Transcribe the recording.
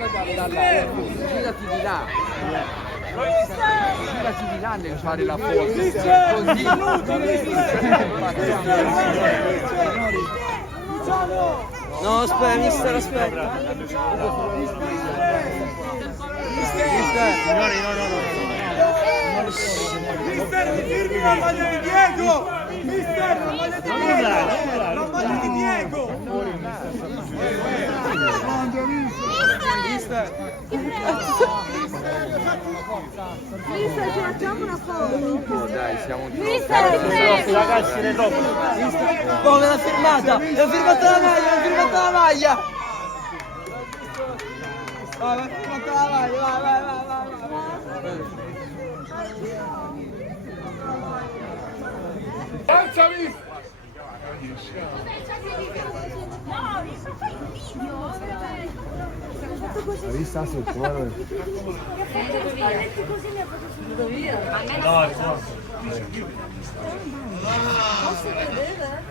Girati di là. Girati di là nel fare la foto. Così. No, aspetta, mister, aspetta. Signori, no. Mister, mi firmi la maglia di Diego! Mister, la maglia di Diego! La maglia di Diego! Mister, ci facciamo una foto? Dai, siamo Mister, Ragazzi, ne troppo! Come l'ha firmata? L'ha firmata la maglia, l'ha firmata la maglia! Vai, l'ha firmata la maglia, vai. Alzami! Hai visto sul cuore? No, è forte. Posso vedere?